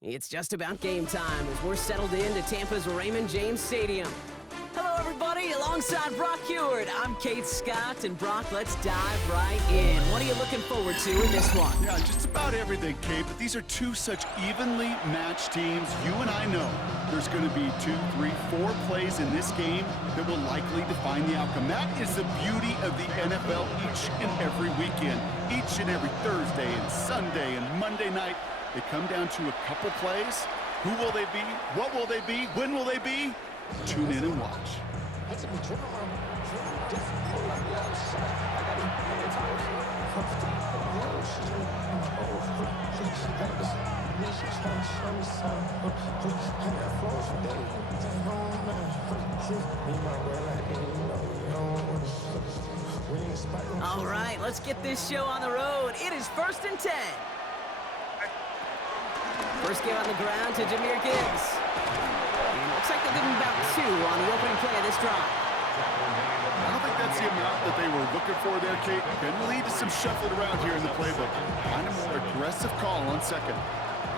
It's just about game time as we're settled into Tampa's Raymond James Stadium. Hello, everybody. Alongside Brock Heward, I'm Kate Scott, and Brock, let's dive right in. What are you looking forward to in this one? Yeah, just about everything, Kate, but these are two such evenly matched teams. You and I know there's going to be 2, 3, 4 plays in this game that will likely define the outcome. That is the beauty of the NFL each and every weekend. Each and every Thursday and Sunday and Monday night, they come down to a couple plays. Who will they be? What will they be? When will they be? Tune in and watch. All right, let's get this show on the road. It is 1st and 10. First game on the ground to Jahmyr Gibbs. And looks like they're giving about 2 on the opening play of this drive. I don't think that's the amount that they were looking for there, Kate. Can lead to some shuffling around here in the playbook. Kind of more aggressive call on second.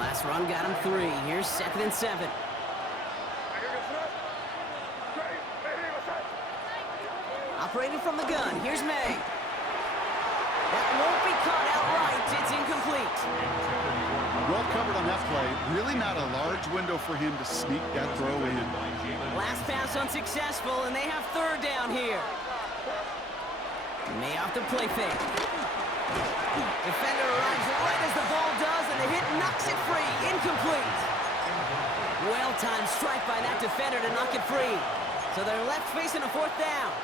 Last run got him 3. Here's 2nd and 7. Operating from the gun, here's May. That won't be caught outright. It's incomplete. Well covered on that play. Really not a large window for him to sneak that throw in. Last pass unsuccessful, and they have 3rd down here. May off the play fake. Defender arrives right as the ball does, and the hit knocks it free. Incomplete. Well-timed strike by that defender to knock it free. So they're left facing a 4th down.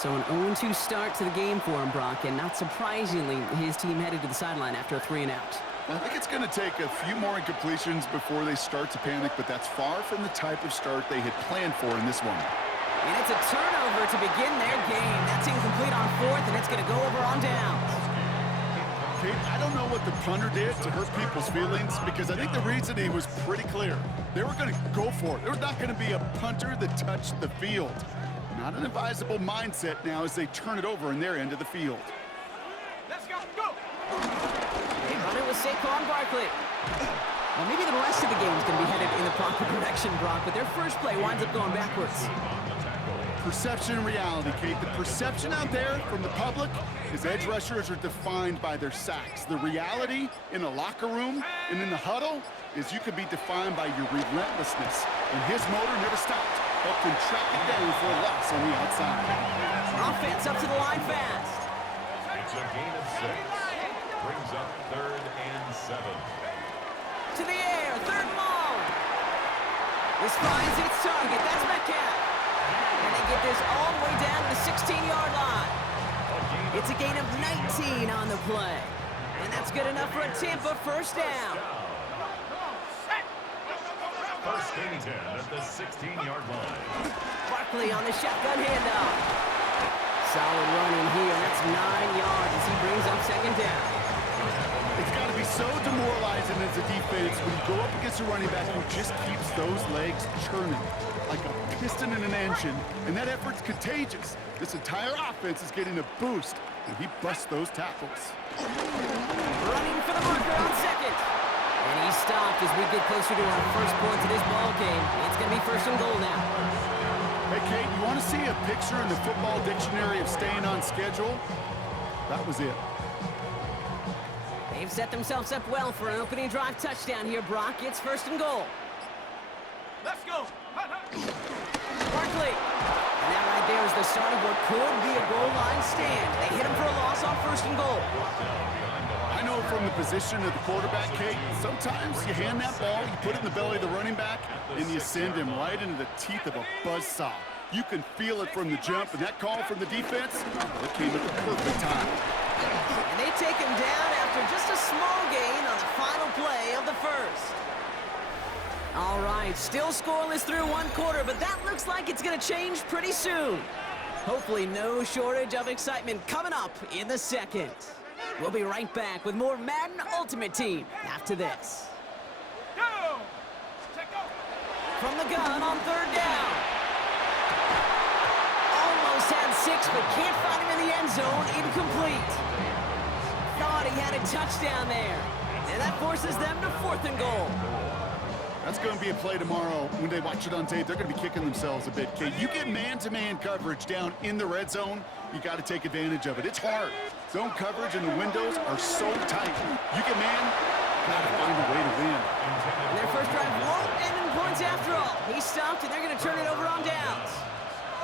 So an 0-2 start to the game for him, Brock, and not surprisingly, his team headed to the sideline after a 3-and-out. I think it's going to take a few more incompletions before they start to panic, but that's far from the type of start they had planned for in this one. And it's a turnover to begin their game. That's incomplete on 4th, and it's going to go over on downs. Kate, I don't know what the punter did to hurt people's feelings, because I think the reasoning was pretty clear. They were going to go for it. There's not going to be a punter that touched the field. Not an advisable mindset now as they turn it over in their end of the field. Let's go, go! They run it with Saquon Barkley. Well, maybe the rest of the game is going to be headed in the proper direction, Brock, but their first play winds up going backwards. Perception and reality, Kate. The perception out there from the public is edge rushers are defined by their sacks. The reality in a locker room and in the huddle is you could be defined by your relentlessness. And his motor never stopped. Helped him track it down for a loss on the outside. Offense up to the line fast. It's a gain of 6. Brings up 3rd and 7. To the air, 3rd and long. This finds its target. That's Metcalf. And they get this all the way down to the 16-yard line. It's a gain of 19 on the play. And that's good enough for a Tampa 1st down. 1st and 10 at the 16-yard line. Barkley on the shotgun handoff. Solid run in here. That's 9 yards as he brings up 2nd down. It's got to be so demoralizing as a defense when you go up against a running back who just keeps those legs churning like a piston in an engine, and that effort's contagious. This entire offense is getting a boost, and he busts those tackles. Running for the marker on 2nd. And he stopped as we get closer to our first points of this ball game. It's going to be 1st and goal now. Hey, Kate, you want to see a picture in the football dictionary of staying on schedule? That was it. They've set themselves up well for an opening drive touchdown here, Brock. It's 1st and goal. Let's go. Barkley. And that right there is the start of what could be a goal line stand. They hit him for a loss on 1st and goal. I know from the position of the quarterback, Kate, sometimes you hand that ball, you put it in the belly of the running back, and you send him right into the teeth of a buzzsaw. You can feel it from the jump, and that call from the defense, it came at the perfect time. And they take him down after just a small gain on the final play of the 1st. All right, still scoreless through 1 quarter, but that looks like it's going to change pretty soon. Hopefully no shortage of excitement coming up in the 2nd. We'll be right back with more Madden Ultimate Team after this. Go! From the gun on 3rd down. Almost had 6, but can't find him in the end zone. Incomplete. Thought thought he had a touchdown there. And that forces them to 4th and goal. That's going to be a play tomorrow. When they watch it on tape, they're going to be kicking themselves a bit, Kate. You get man-to-man coverage down in the red zone, you got to take advantage of it. It's hard. Zone coverage and the windows are so tight. You get man, got to find a way to win. And their first drive won't end in points after all. He stopped, and they're going to turn it over on downs.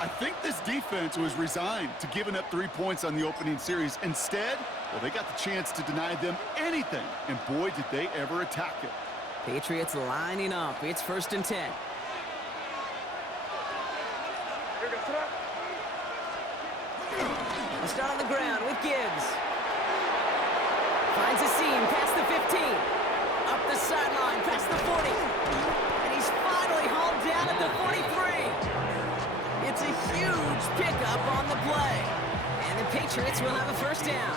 I think this defense was resigned to giving up 3 points on the opening series. Instead, well, they got the chance to deny them anything, and boy, did they ever attack it. Patriots lining up. It's 1st and 10. They'll start on the ground with Gibbs. Finds a seam past the 15. Up the sideline past the 40. And he's finally hauled down at the 43. It's a huge pickup on the play. And the Patriots will have a 1st down.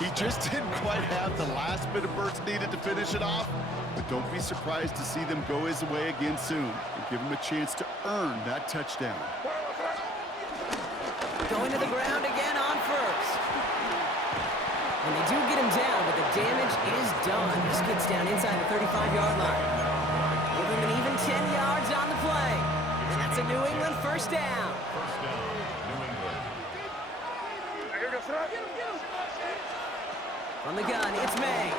He just didn't quite have the last bit of burst needed to finish it off, but don't be surprised to see them go his way again soon and give him a chance to earn that touchdown. Going to the ground again on 1st. And they do get him down, but the damage is done. This kid's down inside the 35-yard line. Give him an even 10 yards on the play. And that's a New England 1st down. From the gun, it's May.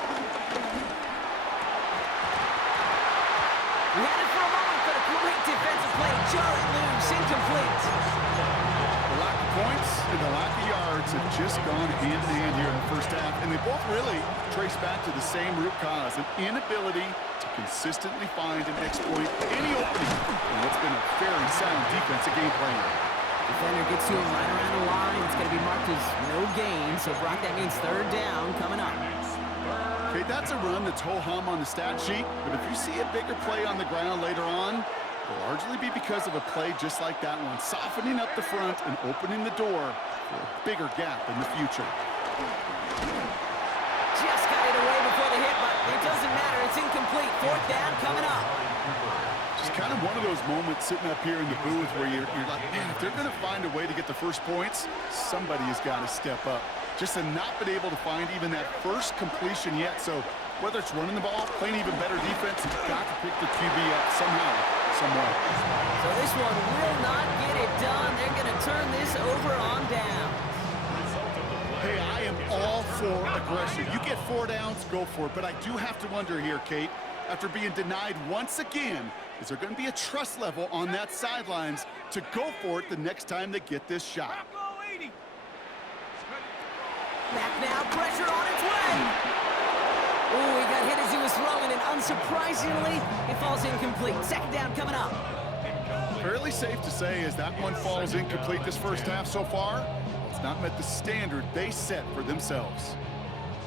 We had it for a moment, but a great defensive play. Jar it loose, incomplete. The lack of points and the lack of yards have just gone hand in hand here in the first half, and they both really trace back to the same root cause, an inability to consistently find and exploit any opening in what's been a very sound defensive game plan. Defender gets to him right around the line. It's going to be marked as no gain, so Brock, that means 3rd down coming up. Okay, that's a run that's ho-hum on the stat sheet, but if you see a bigger play on the ground later on, it'll largely be because of a play just like that one, softening up the front and opening the door for a bigger gap in the future. Just got it away before the hit, but it doesn't matter. It's incomplete. 4th down coming up. Just kind of one of those moments sitting up here in the booth where you're like, man, if they're going to find a way to get the first points, somebody has got to step up. Just to not been able to find even that first completion yet. So whether it's running the ball, playing even better defense, you've got to pick the QB up somehow, somewhere. So this one will not get it done. They're going to turn this over on down. Hey, I am all for aggression. You get 4 downs, go for it. But I do have to wonder here, Kate, after being denied once again, is there going to be a trust level on that sidelines to go for it the next time they get this shot? Back now, pressure on its way. Ooh, he got hit as he was throwing, and unsurprisingly, it falls incomplete. 2nd down coming up. Fairly safe to say as that one falls incomplete this first half so far, it's not met the standard they set for themselves.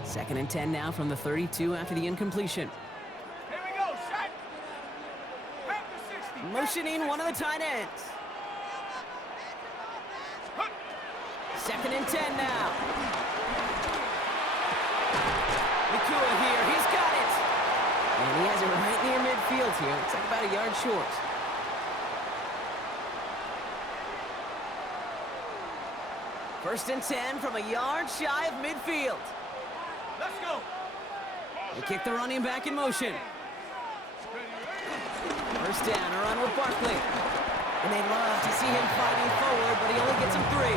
2nd and 10 now from the 32 after the incompletion. Here we go, set. Back to 60. Motioning one of the tight ends. 2nd and 10 now. Nakua here, he's got it. And he has it right near midfield here. Looks like about a yard short. First and 10 from a yard shy of midfield. Let's go. They kick the running back in motion. First down, a run with Barkley. And they'd love to see him fighting forward, but he only gets him 3.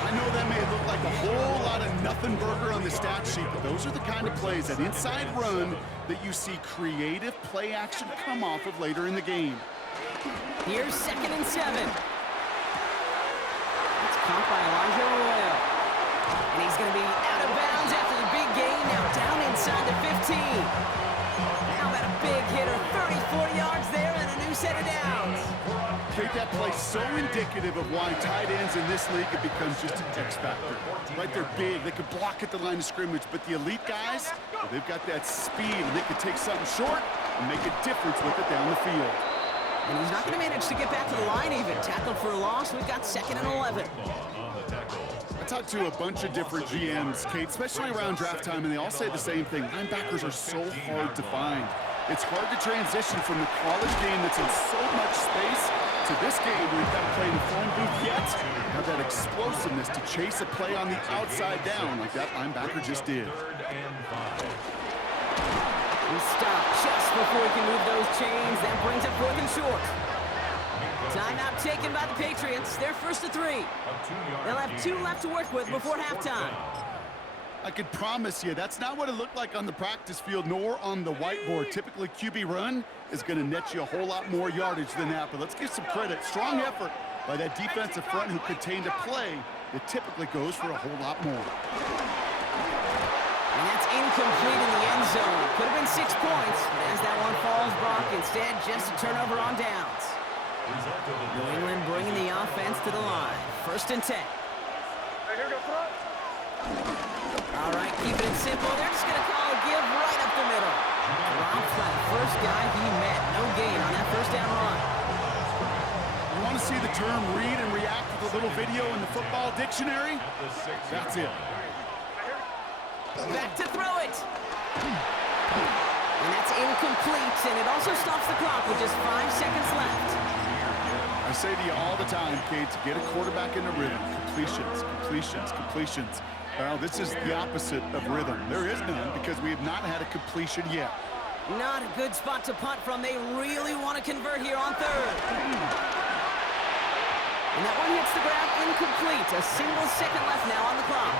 I know that may look like a whole lot of nothing burger on the stat sheet, but those are the kind of plays, that inside run, that you see creative play action come off of later in the game. Here's 2nd and 7. It's caught by Elijah Arroyo. And he's going to be out of bounds after the big gain, now down inside the 15. Now about a big hitter, 34 yards there and a new set of downs. Kate, that play so indicative of why tight ends in this league have become just an X factor. Right, they're big, they can block at the line of scrimmage, but the elite guys, well, they've got that speed, and they can take something short and make a difference with it down the field. And he's not going to manage to get back to the line even. Tackled for a loss, we've got 2nd and 11. I talked to a bunch of different GMs, Kate, especially around draft time, and they all say the same thing. Linebackers are so hard to find. It's hard to transition from the college game that's in so much space to to this game where you've got to play in the phone booth yet. Have that explosiveness to chase a play on the outside down like that linebacker just did. He stopped just before he can move those chains. That brings up 4th and short. Timeout taken by the Patriots. They're first to 3. They'll have 2 left to work with before halftime. I could promise you that's not what it looked like on the practice field nor on the whiteboard. Typically, QB run is going to net you a whole lot more yardage than that. But let's give some credit. Strong effort by that defensive front who contained a play that typically goes for a whole lot more. And that's incomplete in the end zone. Could have been 6 points, but as that one falls, Brock, instead just a turnover on downs. New England bringing the offense to the line. 1st and 10. All right, keeping it simple. They're just going to call a give right up the middle. Dropped by the first guy he met. No gain on that 1st down run. You want to see the term read and react with a little video in the football dictionary? That's it. Back to throw it. And that's incomplete, and it also stops the clock with just 5 seconds left. I say to you all the time, Kate, to get a quarterback in the rhythm, completions, completions, completions. Well, this is the opposite of rhythm. There is none because we have not had a completion yet. Not a good spot to punt from. They really want to convert here on 3rd. And that one hits the ground incomplete. A single second left now on the clock.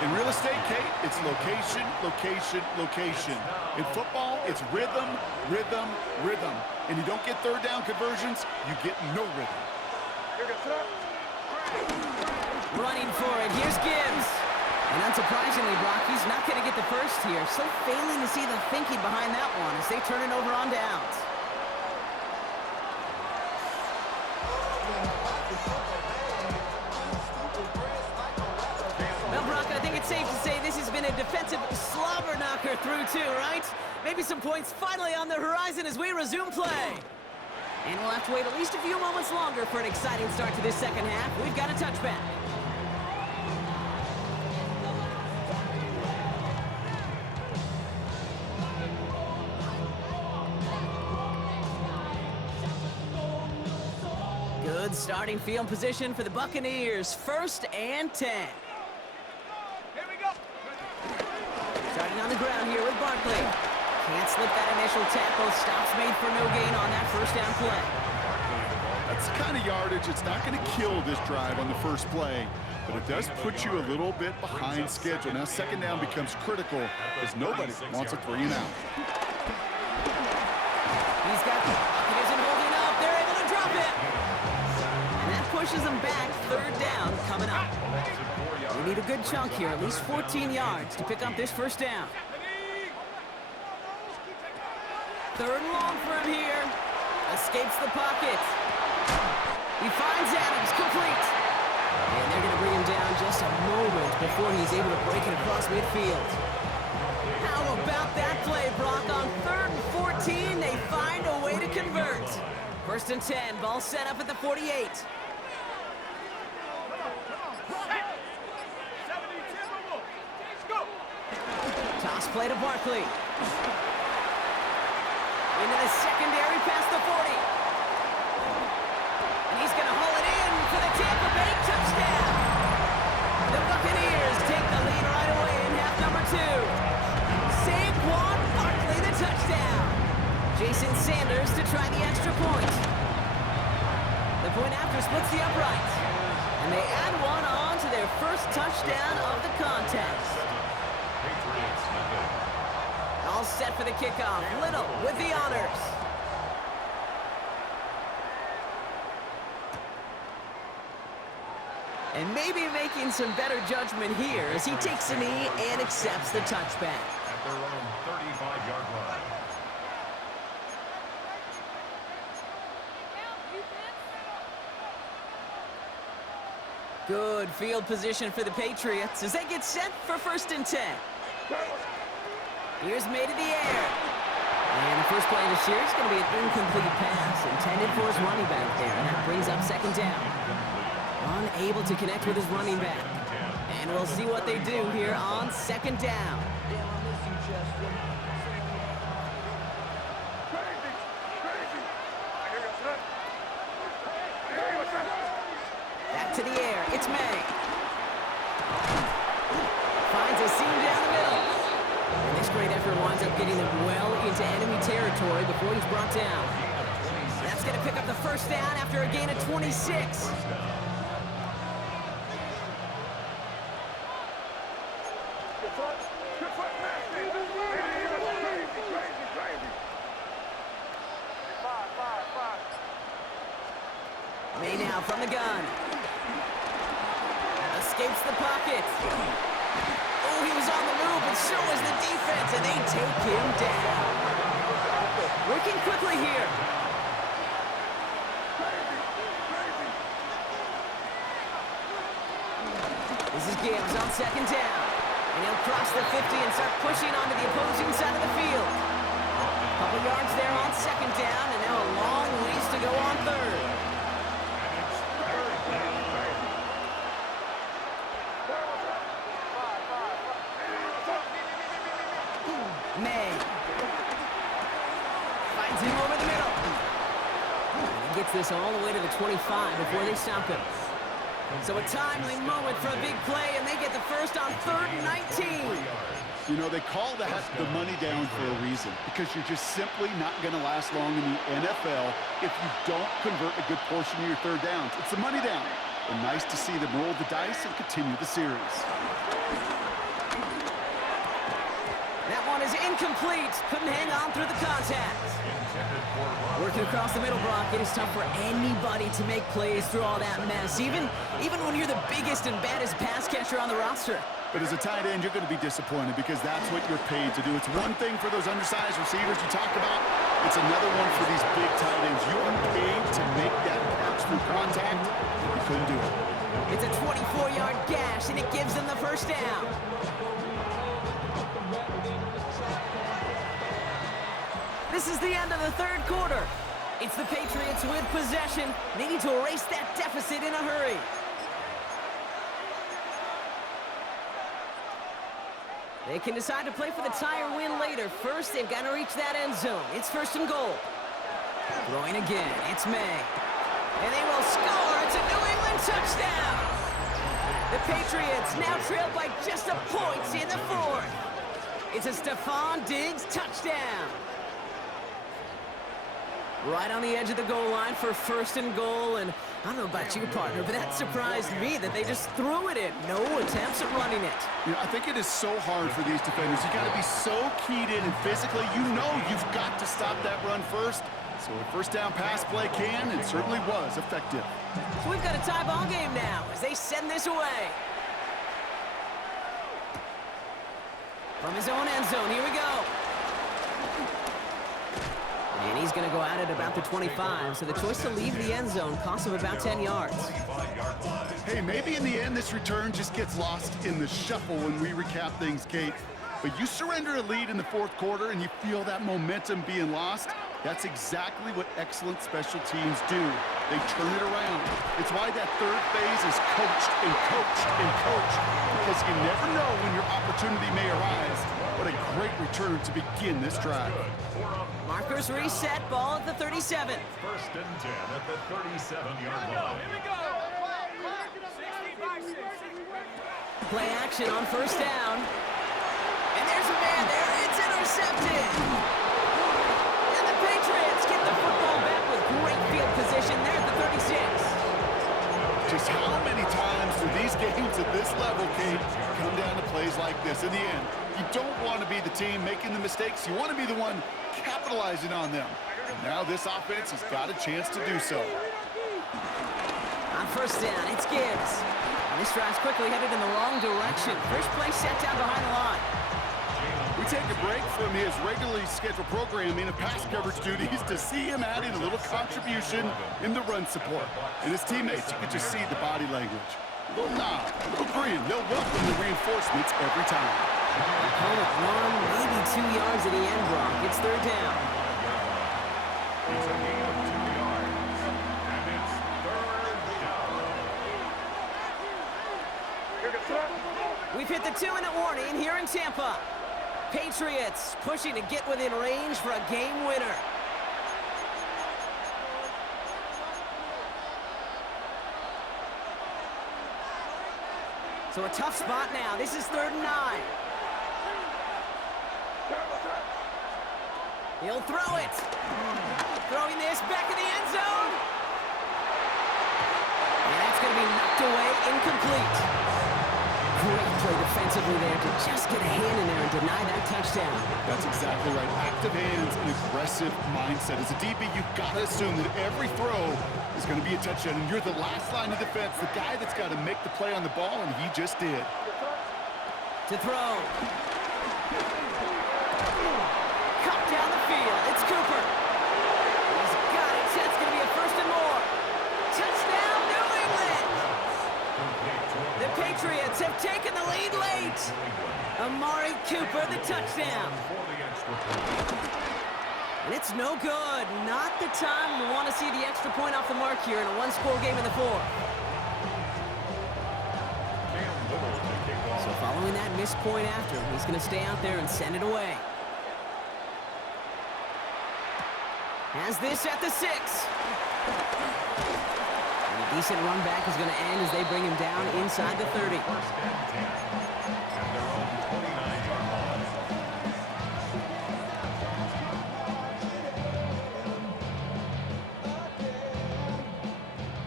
In real estate, Kate, it's location, location, location. In football, it's rhythm, rhythm, rhythm. And you don't get 3rd down conversions, you get no rhythm. Running for it. Here's Gibbs. And unsurprisingly, Brock, he's not going to get the first here. So failing to see the thinking behind that one as they turn it over on downs. Well, Brock, I think it's safe to say this has been a defensive slobber knocker through two, right? Maybe some points finally on the horizon as we resume play. And we'll have to wait at least a few moments longer for an exciting start to this second half. We've got a touchback. Good starting field position for the Buccaneers. 1st and 10. Here we go. Starting on the ground here with Barkley. Can't slip that initial tackle. Stops made for no gain on that 1st down play. That's the kind of yardage. It's not going to kill this drive on the first play, but it does put you a little bit behind schedule. Now 2nd down becomes critical because nobody wants a 3 and out. He's got the Buccaneers holding up. They're able to drop it. And that pushes them back. 3rd down coming up. We need a good chunk here, at least 14 yards to pick up this 1st down. 3rd and long for him here. Escapes the pocket. He finds Adams, complete. And they're going to bring him down just a moment before he's able to break it across midfield. How about that play, Brock? On 3rd and 14, they find a way to convert. 1st and 10, ball set up at the 48. Toss play to Barkley. Into the secondary past the 40. And he's going to haul it in for the Tampa Bay touchdown. The Buccaneers take the lead right away in half number 2. Saquon Barkley, the touchdown. Jason Sanders to try the extra point. The point after splits the upright. And they add one on to their first touchdown of the contest. All set for the kickoff. Little with the honors. And maybe making some better judgment here as he takes a knee and accepts the touchback. At their own 35-yard line. Good field position for the Patriots as they get set for 1st and 10. Here's made in the air. And the first play of the series is going to be an incomplete pass intended for his running back there. And that brings up 2nd down. Unable to connect with his running back. And we'll see what they do here on 2nd down. It's May. Finds a seam down the middle. And this great effort winds up getting them well into enemy territory before he's brought down. That's going to pick up the first down after a gain of 26. May now from the gun. Escapes the pocket. Oh, he was on the move, but so is the defense, and they take him down. Working quickly here. This is Gibbs on second down. And he'll cross the 50 and start pushing onto the opposing side of the field. Couple yards there on second down, and now a long ways to go on third. May finds him over the middle. And he gets this all the way to the 25 before they stop him. So a timely moment for a big play, and they get the first on 3rd and 19. You know, they call that the money down for a reason, because you're just simply not going to last long in the NFL if you don't convert a good portion of your third downs. It's the money down. And nice to see them roll the dice and continue the series. That one is incomplete. Couldn't hang on through the contact. Working across the middle, Brock, it is tough for anybody to make plays through all that mess, even when you're the biggest and baddest pass catcher on the roster. But as a tight end, you're going to be disappointed because that's what you're paid to do. It's one thing for those undersized receivers you talked about. It's another one for these big tight ends. You are paid to make that catch through contact. You couldn't do it. It's a 24-yard gash, and it gives them the first down. This is the end of the third quarter. It's the Patriots with possession. They need to erase that deficit in a hurry. They can decide to play for the tie or win later. First, they've got to reach that end zone. It's 1st and goal. Throwing again. It's May. And they will score. It's a New England touchdown. The Patriots now trail by just a point in the 4th. It's a Stephon Diggs touchdown. Right on the edge of the goal line for 1st and goal, and I don't know about you, partner, but that surprised me that they just threw it in. No attempts at running it. You know, I think it is so hard for these defenders. You got to be so keyed in and physically, you know you've got to stop that run first. So a first down pass play can and certainly was effective. So we've got a tie ball game now as they send this away. From his own end zone, here we go. And he's going to go out at about the 25, so the choice to leave the end zone costs him about 10 yards. Hey, maybe in the end this return just gets lost in the shuffle when we recap things, Kate. But you surrender a lead in the 4th quarter and you feel that momentum being lost. That's exactly what excellent special teams do. They turn it around. It's why that third phase is coached and coached and coached, because you never know when your opportunity may arise. What a great return to begin this drive. Markers reset, ball at the 37. 1st and 10 at the 37-yard line. Here we go. 60 by 6. Play action on 1st down. And there's a man there. It's intercepted. And the Patriots get the football back with great field position there at the 36. Just how many times do these games at this level, Kate, come down to plays like this? In the end, you don't want to be the team making the mistakes. You want to be the one capitalizing on them. And now this offense has got a chance to do so. On 1st down, it's Gibbs. And this drive's quickly headed in the wrong direction. First play set down behind the line. We take a break from his regularly scheduled programming of pass coverage duties to see him adding a little contribution in the run support. And his teammates, you can just see the body language. A little nod, a little grin. They'll welcome the reinforcements every time. They call it 1, maybe 2 yards at the end, Brock. It's 3rd down. It's a gain of 2 yards. And it's 3rd down. We've hit the 2-minute warning here in Tampa. Patriots pushing to get within range for a game winner. So a tough spot now. This is 3rd and 9. He'll throw it. Throwing this back in the end zone. And that's going to be knocked away, incomplete. Great play defensively there to just get a hand in there and deny that touchdown. That's exactly right. Active hands and aggressive mindset. As a DB, you've got to assume that every throw is going to be a touchdown, and you're the last line of defense, the guy that's got to make the play on the ball, and he just did. To throw. Cut down the field. It's Cooper. He's got it. That's going to be a 1st and more. Touchdown, New England. The Patriots have taken the lead late. Amari Cooper, the touchdown. And it's no good. Not the time we want to see the extra point off the mark here in a one-score game in the 4th. So following that missed point after, he's going to stay out there and send it away. Has this at the 6. And a decent run back is going to end as they bring him down inside the 30.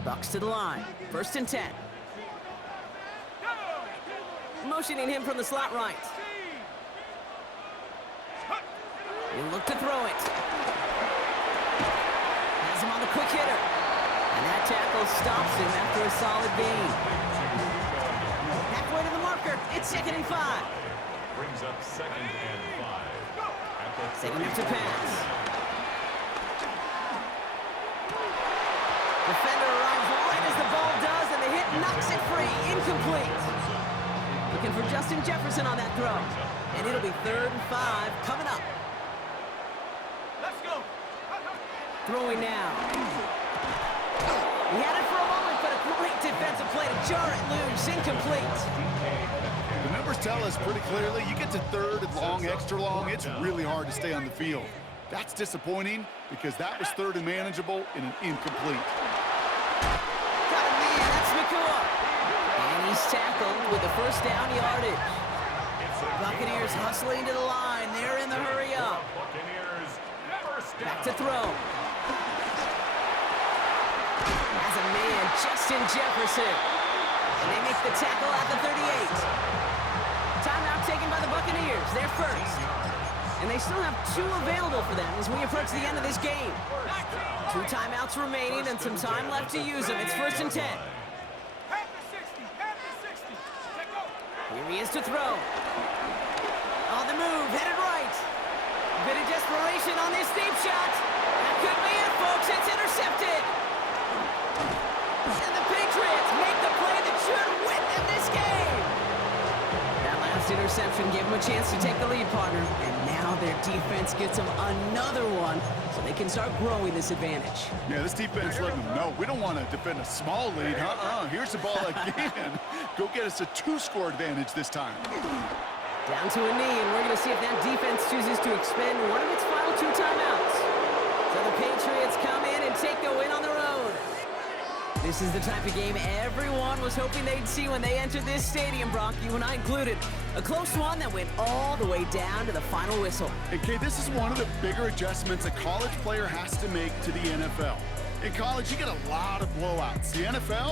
Bucks to the line. 1st and 10. Motioning him from the slot right. He'll look to throw it. Has him on the quick hitter. And that tackle stops him after a solid gain. Halfway to the marker. It's 2nd and 5. Brings up 2nd and 5. Setting up to pass. Defender arrives right as the ball does, and the hit knocks it free. Incomplete. Looking for Justin Jefferson on that throw. And it'll be 3rd and 5 coming up. Let's go. Throwing now. He had it for a moment, but a great defensive play to jar it loose. Incomplete. The numbers tell us pretty clearly, you get to 3rd and long, extra long, it's really hard to stay on the field. That's disappointing because that was 3rd and manageable in an incomplete. Got him, man. That's Nakua. And he's tackled with the 1st down yardage. Buccaneers hustling to the line. They're in the hurry up. Back to throw. Has a man, Justin Jefferson. And they make the tackle at the 38. Timeout taken by the Buccaneers. They're 1st. And they still have 2 available for them as we approach the end of this game. 2 timeouts remaining and some time left to use them. It's 1st and 10. Here he is to throw. On the move, headed right. A bit of desperation on this deep shot. That could be it, folks. It's intercepted. And the Patriots make the play that should win them this game. That last interception gave them a chance to take the lead, partner. And now their defense gets them another one so they can start growing this advantage. Yeah, this defense letting them know we don't want to defend a small lead. Here's the ball again. Go get us a 2-score advantage this time. Down to a knee, and we're going to see if that defense chooses to expend one of its final 2 timeouts. So the Patriots come in and take the win on the road. This is the type of game everyone was hoping they'd see when they entered this stadium, Brock, you and I included. A close one that went all the way down to the final whistle. Okay, this is one of the bigger adjustments a college player has to make to the NFL. In college, you get a lot of blowouts. The NFL,